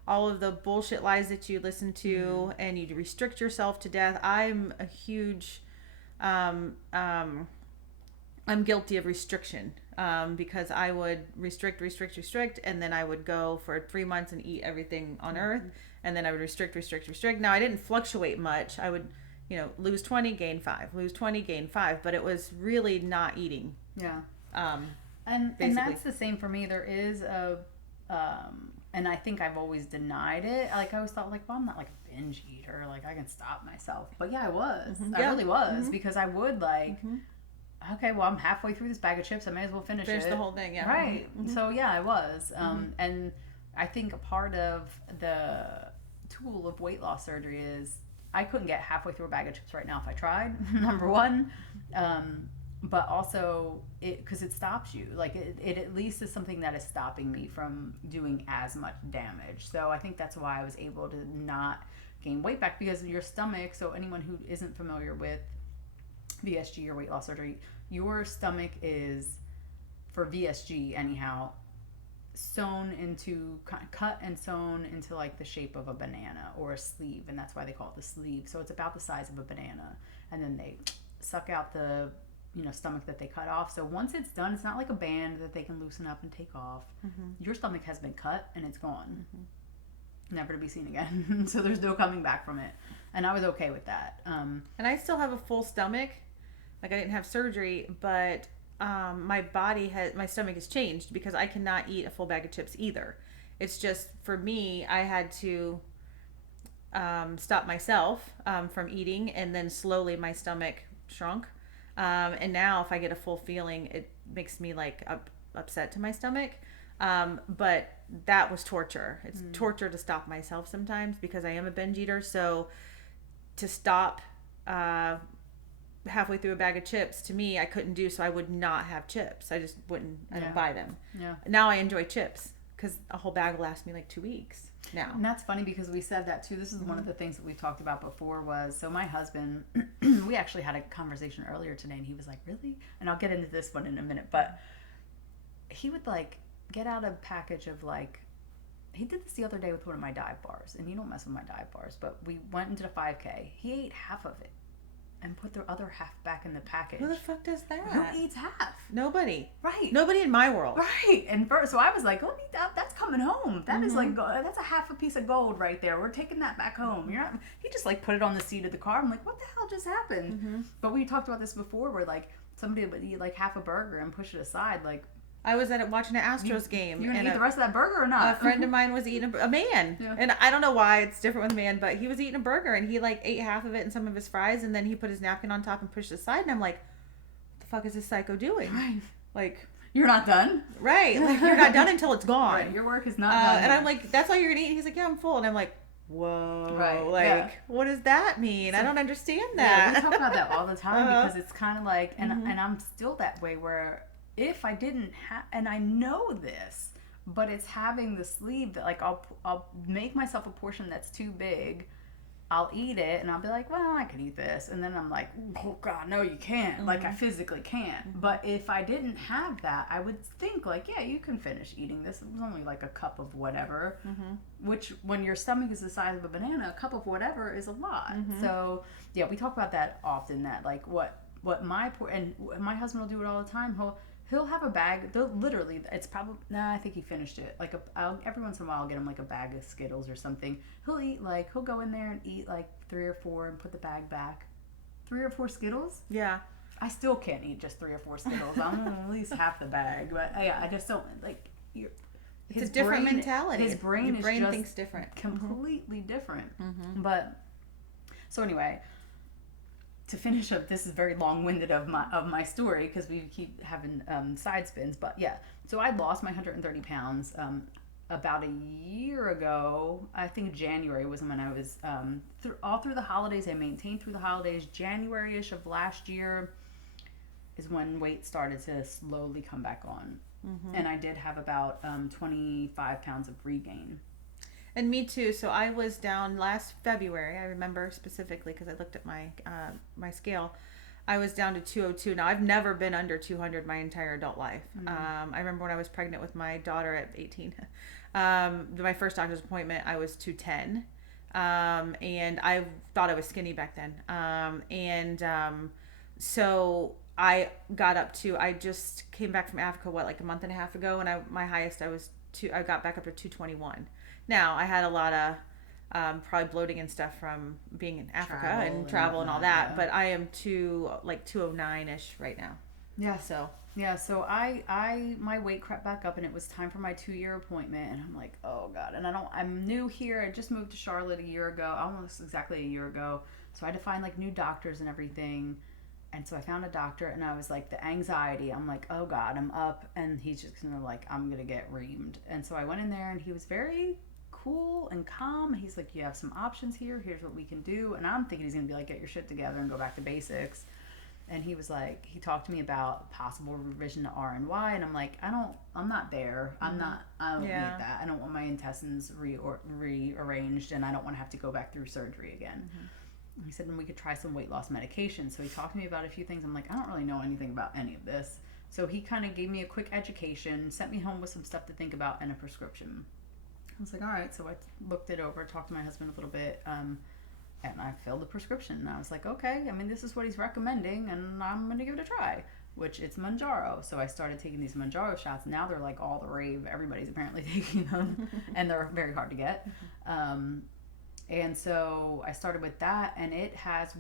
all of the bullshit lies that you listen to, and you restrict yourself to death. I'm a huge I'm guilty of restriction, because I would restrict, and then I would go for 3 months and eat everything on earth, and then I would restrict. Now, I didn't fluctuate much. I would, you know, lose 20, gain 5, lose 20, gain 5, but it was really not eating. Yeah. And that's the same for me. There is a, and I think I've always denied it. Like, I always thought, like, well, I'm not like a binge eater. Like, I can stop myself. But yeah, I was. I really was, because I would like, okay, well, I'm halfway through this bag of chips. I may as well finish it. The whole thing, yeah. Right. So yeah, I was. And I think a part of the tool of weight loss surgery is I couldn't get halfway through a bag of chips right now if I tried. Number one. But also because it stops you. Like it at least is something that is stopping me from doing as much damage. So I think that's why I was able to not gain weight back, because your stomach, so anyone who isn't familiar with VSG or weight loss surgery, your stomach is, for VSG anyhow, cut and sewn into like the shape of a banana or a sleeve, and that's why they call it the sleeve. So it's about the size of a banana, and then they suck out the stomach that they cut off. So once it's done, it's not like a band that they can loosen up and take off. Your stomach has been cut and it's gone, never to be seen again. So there's no coming back from it, and I was okay with that. And I still have a full stomach. Like, I didn't have surgery, but my stomach has changed because I cannot eat a full bag of chips either. It's just, for me, I had to stop myself from eating, and then slowly my stomach shrunk. And now if I get a full feeling, it makes me like upset to my stomach. But that was torture. It's torture to stop myself sometimes, because I am a binge eater. So to stop halfway through a bag of chips, to me, I couldn't do. So I would not have chips. I just wouldn't. I don't buy them. Yeah. Now I enjoy chips, because a whole bag lasts me like 2 weeks now. And that's funny, because we said that too. This is one of the things that we talked about before was, so my husband, we actually had a conversation earlier today, and he was like, really? And I'll get into this one in a minute, but he would like get out a package of like, he did this the other day with one of my dive bars, and you don't mess with my dive bars, but we went into the 5K. He ate half of it. and put the other half back in the package. Who the fuck does that? Who eats half? Nobody. Right. Nobody in my world. Right. And so I was like, let me, that's coming home. That is like, that's a half a piece of gold right there. We're taking that back home. You're not, he just like put it on the seat of the car. I'm like, what the hell just happened? But we talked about this before where like somebody would eat like half a burger and push it aside. Like, I was watching an Astros game. You're going to eat the rest of that burger or not? A friend of mine was eating a man. Yeah. And I don't know why it's different with man, but he was eating a burger and he like ate half of it and some of his fries and then he put his napkin on top and pushed it aside. And I'm like, what the fuck is this psycho doing? Right. Like, you're not done? Right. Like, you're not done until it's gone. Right. Your work is not done. And I'm like, that's all you're going to eat? He's like, yeah, I'm full. And I'm like, whoa. Right. Like, what does that mean? So, I don't understand that. Yeah, we talk about that all the time because it's kind of like, and I'm still that way where if I didn't have, and I know this, but it's having the sleeve that like I'll make myself a portion that's too big. I'll eat it and I'll be like, well, I could eat this. And then I'm like, oh God, no, you can't. Like I physically can't. But if I didn't have that, I would think like, yeah, you can finish eating this. It was only like a cup of whatever, which when your stomach is the size of a banana, a cup of whatever is a lot. So yeah, we talk about that often, that like what my husband will do it all the time. He'll have a bag. Literally, it's probably, I think he finished it. Like every once in a while, I'll get him like a bag of Skittles or something. He'll go in there and eat like 3 or 4 and put the bag back. 3 or 4 Skittles? Yeah. I still can't eat just 3 or 4 Skittles. I'm at least half the bag. But yeah, I just don't like. It's a different mentality. His brain thinks different. Completely different. But so anyway. To finish up, this is very long-winded of my story because we keep having side spins. But yeah, so I lost my 130 pounds about a year ago. I think January was when I was all through the holidays. I maintained through the holidays. January-ish of last year is when weight started to slowly come back on, and I did have about 25 pounds of regain. And me too. So I was down last February. I remember specifically because I looked at my my scale. I was down to 202. Now I've never been under 200 my entire adult life. I remember when I was pregnant with my daughter at 18. My first doctor's appointment, I was 210. And I thought I was skinny back then. So I got up to, I just came back from Africa, like a month and a half ago, and my highest I got back up to 221. Now I had a lot of probably bloating and stuff from being in Africa and travel and all that, but I am 209-ish right now. Yeah. So so my weight crept back up and it was time for my 2-year appointment and I'm like, oh God. And I'm new here. I just moved to Charlotte a year ago, almost exactly a year ago. So I had to find like new doctors and everything. And so I found a doctor and I was like, the anxiety, I'm like, oh God, I'm up. And he's just gonna like, I'm gonna get reamed. And so I went in there and he was very cool and calm. He's like, you have some options here. Here's what we can do. And I'm thinking he's gonna be like, get your shit together and go back to basics. And he was like, he talked to me about possible revision to RNY. And I'm like, I'm not there. I don't need that. I don't want my intestines rearranged and I don't want to have to go back through surgery again. He said, then we could try some weight loss medication. So he talked to me about a few things. I'm like, I don't really know anything about any of this. So he kind of gave me a quick education, sent me home with some stuff to think about and a prescription. I was like, all right. So I looked it over, talked to my husband a little bit, and I filled the prescription. And I was like, okay, I mean, this is what he's recommending, and I'm going to give it a try, which it's Mounjaro. So I started taking these Mounjaro shots. Now they're like all the rave. Everybody's apparently taking them, and they're very hard to get. And so I started with that, and it has,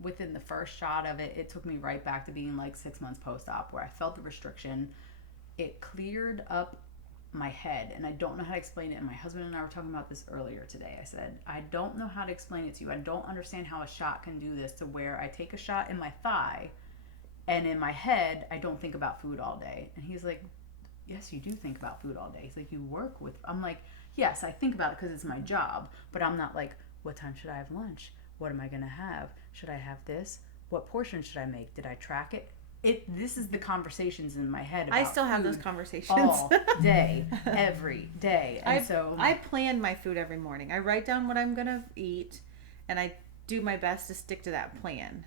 within the first shot of it, it took me right back to being like 6 months post-op where I felt the restriction. It cleared up my head, and I don't know how to explain it. And my husband and I were talking about this earlier today. I said, I don't know how to explain it to you. I don't understand how a shot can do this to where I take a shot in my thigh, and in my head, I don't think about food all day. And he's like, yes, you do think about food all day. He's like, you work with, I'm like, yes, I think about it because it's my job, but I'm not like, what time should I have lunch? What am I going to have? Should I have this? What portion should I make? Did I track it? This is the conversations in my head about I still have those conversations all day, every day. And I plan my food every morning. I write down what I'm going to eat, and I do my best to stick to that plan.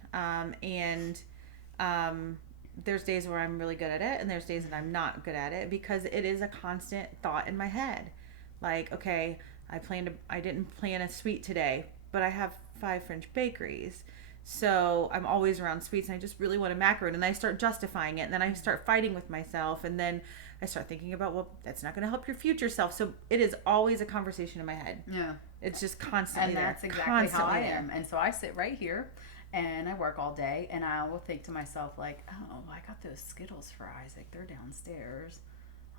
There's days where I'm really good at it, and there's days that I'm not good at it because it is a constant thought in my head. Like, okay, I didn't plan a sweet today, but I have 5 French bakeries. So I'm always around sweets and I just really want a macaron, and I start justifying it, and then I start fighting with myself, and then I start thinking about, well, that's not going to help your future self. So it is always a conversation in my head. Yeah. It's just constantly And that's there. exactly Constantly how I there. am. And so I sit right here and I work all day, and I will think to myself, like, oh, I got those Skittles for Isaac. They're downstairs.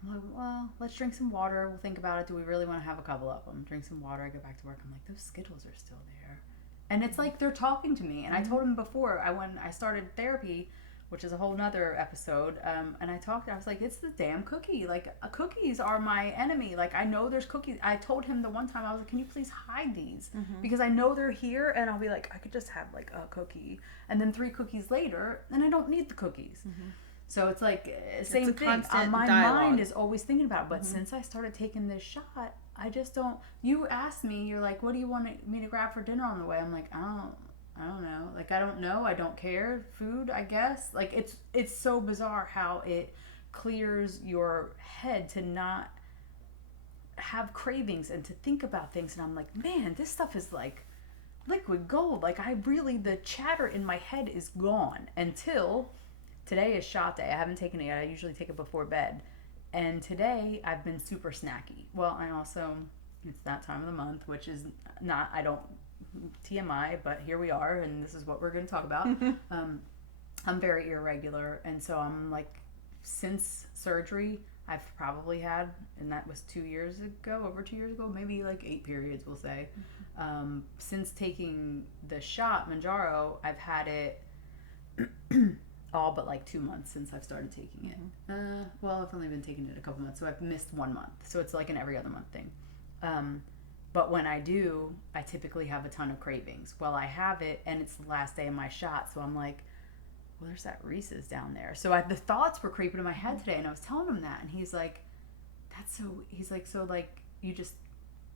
I'm like, well, let's drink some water. We'll think about it. Do we really want to have a couple of them? Drink some water. I go back to work. I'm like, those Skittles are still there. And it's like they're talking to me. And I told him before, when I started therapy, which is a whole nother episode, and I was like, it's the damn cookie. Like, cookies are my enemy. Like, I know there's cookies. I told him the one time, I was like, can you please hide these? Because I know they're here, and I'll be like, I could just have, like, a cookie. And then 3 cookies later, and I don't need the cookies. So it's like, same thing. My mind is always thinking about it. But since I started taking this shot, I just don't. You asked me, you're like, what do you want me to grab for dinner on the way? I'm like, I don't know. Like, I don't know. I don't care. Food, I guess. Like, it's so bizarre how it clears your head to not have cravings and to think about things. And I'm like, man, this stuff is like liquid gold. Like, the chatter in my head is gone until today is shot day. I haven't taken it yet. I usually take it before bed. And today I've been super snacky. Well, I also, it's that time of the month, which is not, I don't, TMI, but here we are, and this is what we're going to talk about. I'm very irregular, and so I'm like, since surgery, I've probably had, and that was 2 years ago, over 2 years ago, maybe like 8 periods, we'll say. Since taking the shot, Manjaro, I've had it all but like 2 months since I've started taking it. Well, I've only been taking it a couple months, so I've missed 1 month. So it's like an every other month thing. But when I do, I typically have a ton of cravings. Well, I have it, and it's the last day of my shot, so I'm like, well, there's that Reese's down there. So the thoughts were creeping in my head today, and I was telling him that, and he's like,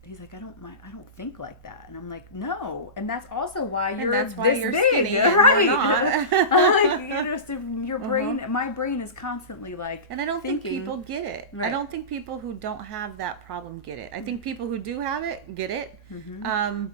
he's like, I don't mind. I don't think like that. And I'm like, no. And that's also why you're this big. Skinny, right. I'm like, your brain, my brain is constantly like, and I don't think people get it. Right. I don't think people who don't have that problem get it. I think people who do have it get it.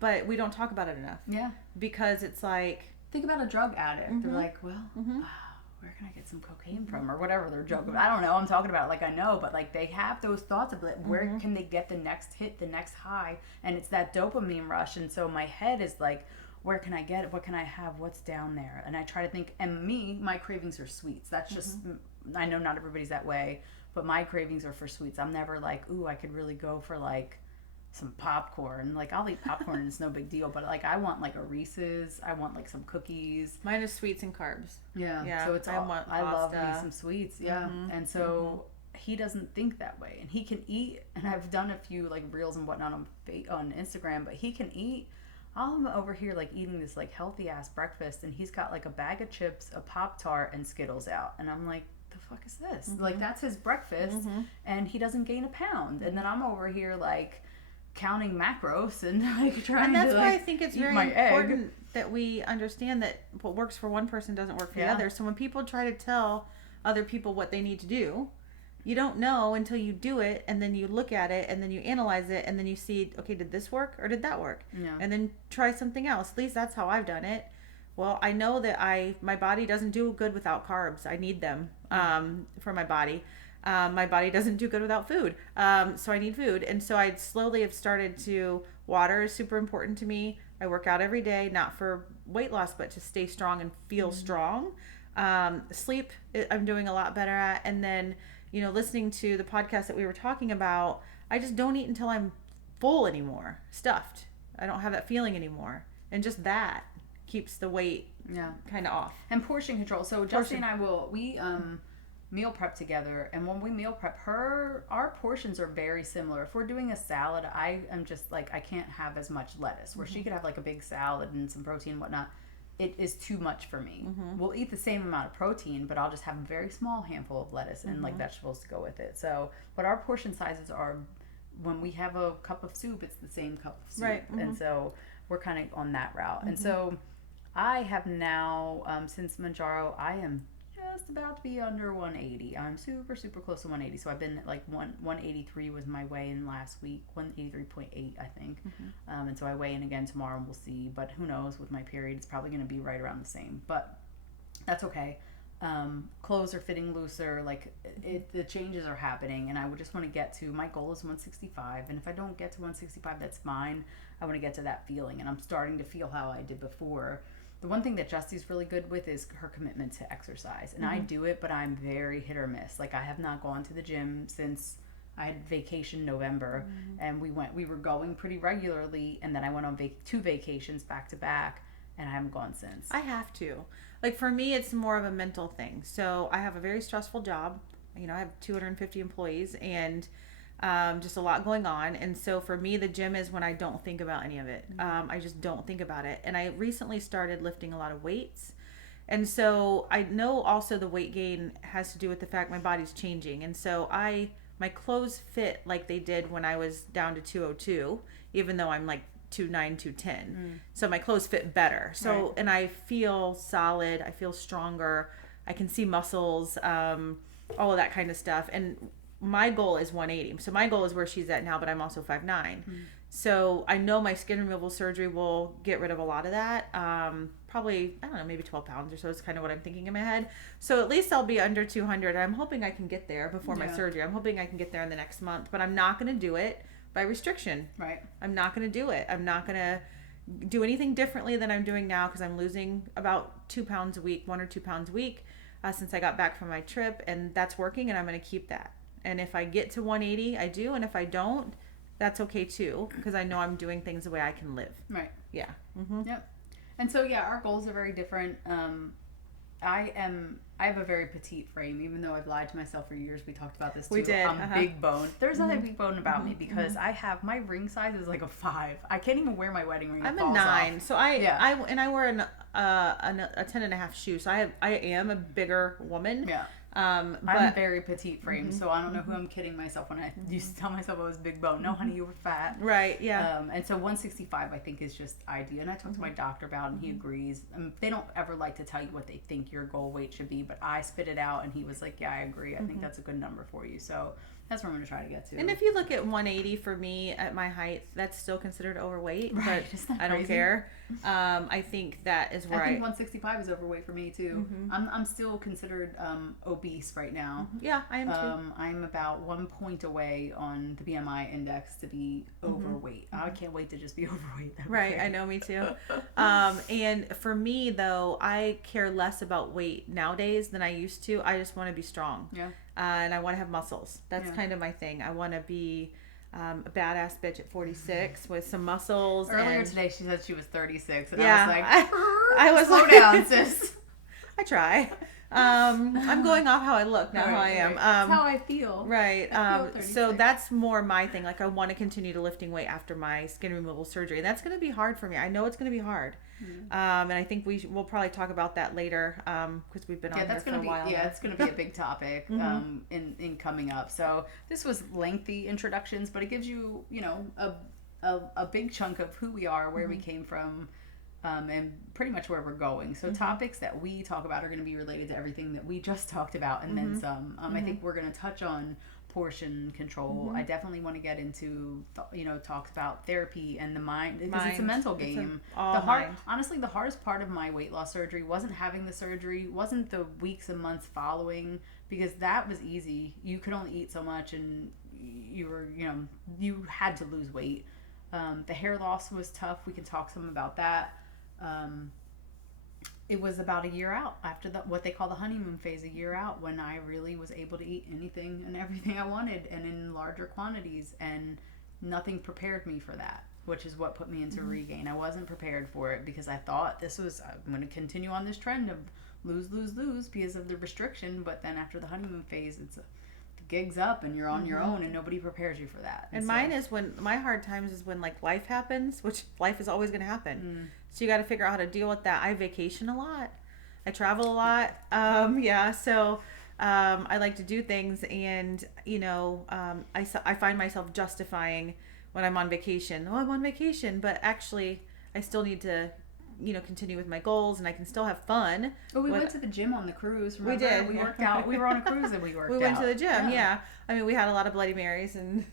But we don't talk about it enough. Yeah. Because it's like, think about a drug addict. They're like, well, where can I get some cocaine from, or whatever they're joking. I don't know. I'm talking about it like I know, but like they have those thoughts of like, where can they get the next hit, the next high, and it's that dopamine rush. And so my head is like, where can I get it? What can I have? What's down there? And I try to think. And my cravings are sweets. That's just. I know not everybody's that way, but my cravings are for sweets. I'm never like, ooh, I could really go for like some popcorn. Like, I'll eat popcorn and it's no big deal, but like I want like a Reese's, I want like some cookies. Mine is sweets and carbs. Yeah. So it's I love me some sweets. Yeah. And so he doesn't think that way, and he can eat, and I've done a few like reels and whatnot on Instagram, but he can eat. I'm over here like eating this like healthy ass breakfast, and he's got like a bag of chips, a Pop-Tart, and Skittles out, and I'm like, the fuck is this? Like, that's his breakfast, and he doesn't gain a pound. And then I'm over here like counting macros and like trying and that's to, why like, I think it's eat very my important egg. that we understand that what works for one person doesn't work for the other. So when people try to tell other people what they need to do, you don't know until you do it, and then you look at it, and then you analyze it, and then you see, okay, did this work or did that work? Yeah. And then try something else. At least that's how I've done it. Well, I know that my body doesn't do good without carbs. I need them for my body. My body doesn't do good without food. So I need food. And so I slowly have started to, water is super important to me. I work out every day, not for weight loss, but to stay strong and feel strong. Sleep, I'm doing a lot better at. And then, listening to the podcast that we were talking about, I just don't eat until I'm full anymore, stuffed. I don't have that feeling anymore. And just that keeps the weight kind of off. And portion control. So Justy and I we meal prep together, and when we meal prep, our portions are very similar. If we're doing a salad, I am just like, I can't have as much lettuce, where she could have like a big salad and some protein and whatnot. It is too much for me. We'll eat the same amount of protein, but I'll just have a very small handful of lettuce and like vegetables to go with it. So, but our portion sizes are, when we have a cup of soup, it's the same cup of soup. Right. And so we're kind of on that route. And so I have now, since Manjaro, I am just about to be under 180. I'm super, super close to 180. So I've been at like 183 was my weigh-in last week, 183.8, I think. And so I weigh in again tomorrow and we'll see. But who knows, with my period, it's probably going to be right around the same. But that's okay. Clothes are fitting looser. Like, the changes are happening. And I would just want to get to, my goal is 165. And if I don't get to 165, that's fine. I want to get to that feeling. And I'm starting to feel how I did before. The one thing that Justy's really good with is her commitment to exercise. And I do it, but I'm very hit or miss. Like, I have not gone to the gym since I had vacation November. And we were going pretty regularly. And then I went on 2 vacations back to back. And I haven't gone since. I have to. Like, for me, it's more of a mental thing. So I have a very stressful job. You know, I have 250 employees and just a lot going on. And so for me, the gym is when I don't think about any of it. I just don't think about it. And I recently started lifting a lot of weights. And so I know also the weight gain has to do with the fact my body's changing. And so my clothes fit like they did when I was down to 202, even though I'm like 2'9", 210. So my clothes fit better. So, right. And I feel solid. I feel stronger. I can see muscles, all of that kind of stuff. And my goal is 180. So my goal is where she's at now, but I'm also 5'9". So I know my skin removal surgery will get rid of a lot of that. Probably, I don't know, maybe 12 pounds or so is kind of what I'm thinking in my head. So at least I'll be under 200. I'm hoping I can get there before my surgery. I'm hoping I can get there in the next month, but I'm not going to do it by restriction. Right. I'm not going to do it. I'm not going to do anything differently than I'm doing now because I'm losing about 2 pounds a week, 1 or 2 pounds a week since I got back from my trip, and that's working, and I'm going to keep that. And if I get to 180, I do, and if I don't, that's okay too because I know I'm doing things the way I can live. Right. Yeah. Yep. And so, our goals are very different. I have a very petite frame, even though I've lied to myself for years. We talked about this too. We did. I'm big bone. There's not a big bone about me because I have, my ring size is like a 5. I can't even wear my wedding ring. I'm a 9. Off. So I wear a 10.5 shoe. So I am a bigger woman. Yeah. But I'm very petite frame, so I don't know who I'm kidding myself when I used to tell myself I was big bone. No, honey, you were fat. Right, yeah. And so 165 I think is just ideal. And I talked to my doctor about it, and he agrees. They don't ever like to tell you what they think your goal weight should be, but I spit it out, and he was like, yeah, I agree. I think that's a good number for you. So that's where I'm going to try to get to. And if you look at 180 for me at my height, that's still considered overweight, right. But I don't care. I think that is where I think 165 is overweight for me too. I'm still considered obese right now. Yeah, I am too. I'm about 1 point away on the BMI index to be overweight. I can't wait to just be overweight. Right, I know, me too. And for me though, I care less about weight nowadays than I used to. I just want to be strong. Yeah. And I want to have muscles. That's kind of my thing. I want to be a badass bitch at 46 with some muscles. Earlier today, she said she was 36, and yeah, I was like, slow down, sis. I try. I'm going off how I look, not how I am. That's how I feel. Right. So that's more my thing. Like, I want to continue to lifting weight after my skin removal surgery. And that's going to be hard for me. I know it's going to be hard. And I think we'll probably talk about that later because we've been on here for a while. Yeah, it's going to be a big topic in coming up. So this was lengthy introductions, but it gives you, a big chunk of who we are, where we came from, and pretty much where we're going. So topics that we talk about are going to be related to everything that we just talked about, and then some. I think we're going to touch on portion control. I definitely want to get into talks about therapy and the mind, because it's a mental game. Honestly, the hardest part of my weight loss surgery wasn't having the surgery, wasn't the weeks and months following, because that was easy. You could only eat so much, and you had to lose weight. The hair loss was tough. We can talk some about that. It was about a year out after what they call the honeymoon phase, a year out, when I really was able to eat anything and everything I wanted, and in larger quantities, and nothing prepared me for that, which is what put me into regain. I wasn't prepared for it because I thought I'm going to continue on this trend of lose because of the restriction, but then after the honeymoon phase, the gig's up and you're on your own, and nobody prepares you for that. And mine is when my hard times is when like life happens, which life is always going to happen. So you got to figure out how to deal with that. I vacation a lot. I travel a lot. So I like to do things, and I find myself justifying when I'm on vacation. Oh, I'm on vacation, but actually I still need to continue with my goals and I can still have fun. Well, we went to the gym on the cruise. Remember? We did. We worked out. We were on a cruise and we worked out. We went to the gym, yeah. I mean, we had a lot of Bloody Marys and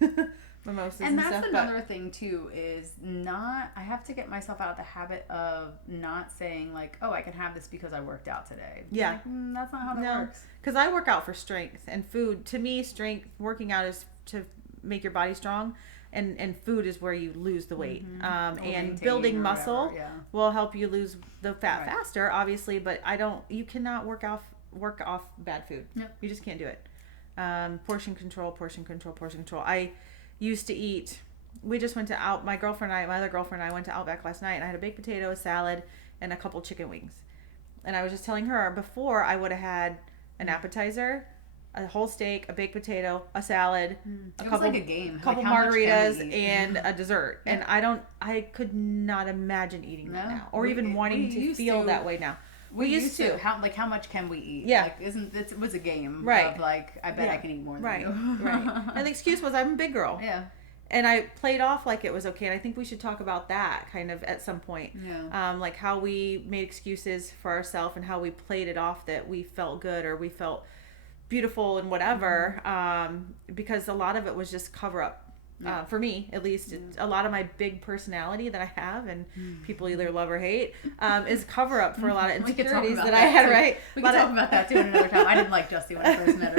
mimosas and stuff. And that's another thing, too, is I have to get myself out of the habit of not saying, like, oh, I can have this because I worked out today. Yeah. Like, that's not how that works. Because I work out for strength and food. To me, working out is to make your body strong. And food is where you lose the weight. And building muscle will help you lose the fat faster, obviously. But you cannot work off bad food. Yep. You just can't do it. Portion control. I used to eat. We just went to my other girlfriend and I went to Outback last night, and I had a baked potato, a salad, and a couple chicken wings. And I was just telling her, before I would have had an appetizer, a whole steak, a baked potato, a salad, a couple margaritas, and a dessert. Yeah. And I could not imagine eating that now, or even wanting to feel that way now. We used to. How much can we eat? Yeah. It was a game. Right. Of I bet I can eat more than you. Right. And the excuse was, I'm a big girl. Yeah. And I played off like it was okay. And I think we should talk about that kind of at some point. Yeah. Like how we made excuses for ourselves and how we played it off that we felt good or we felt beautiful and whatever. Because a lot of it was just cover up. For me, at least, a lot of my big personality that I have, and people either love or hate, is cover up for a lot of insecurities that I had. Right? We can talk about that too another time. I didn't like Justy when I first met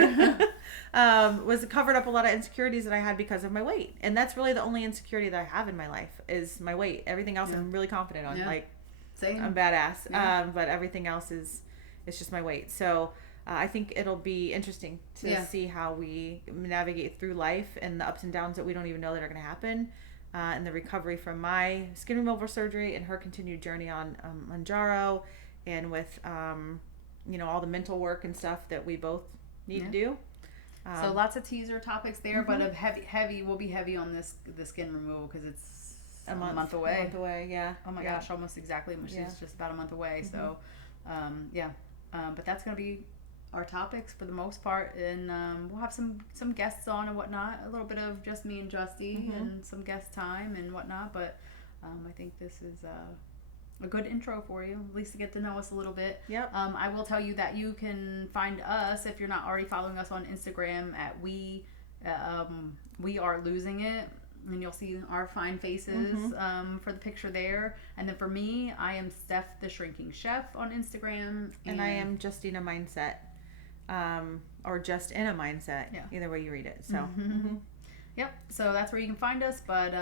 her. Was covered up a lot of insecuriries that I had because of my weight, and that's really the only insecurity that I have in my life is my weight. Everything else I'm really confident on. Like, same. I'm badass. But everything else is just my weight. So. I think it'll be interesting to see how we navigate through life and the ups and downs that we don't even know that are going to happen, and the recovery from my skin removal surgery and her continued journey on Manjaro, and with all the mental work and stuff that we both need to do. So lots of teaser topics there, but a heavy. We'll be heavy on the skin removal because it's a month away. A month away, yeah. Oh my gosh, almost exactly. She's just about a month away. So, but that's going to be our topics for the most part, and we'll have some guests on and whatnot, a little bit of just me and Justy and some guest time and whatnot, but I think this is a good intro for you, at least to get to know us a little bit. Yep. I will tell you that you can find us, if you're not already following us on Instagram, at we are losing it, and you'll see our fine faces for the picture there. And then for me, I am Steph the Shrinking Chef on Instagram, and I am Justina Mindset. Or just in a mindset. Yeah. Either way you read it. So. Yep. So that's where you can find us. But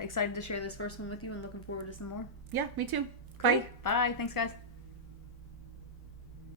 excited to share this first one with you and looking forward to some more. Yeah, me too. Cool. Bye. Thanks, guys.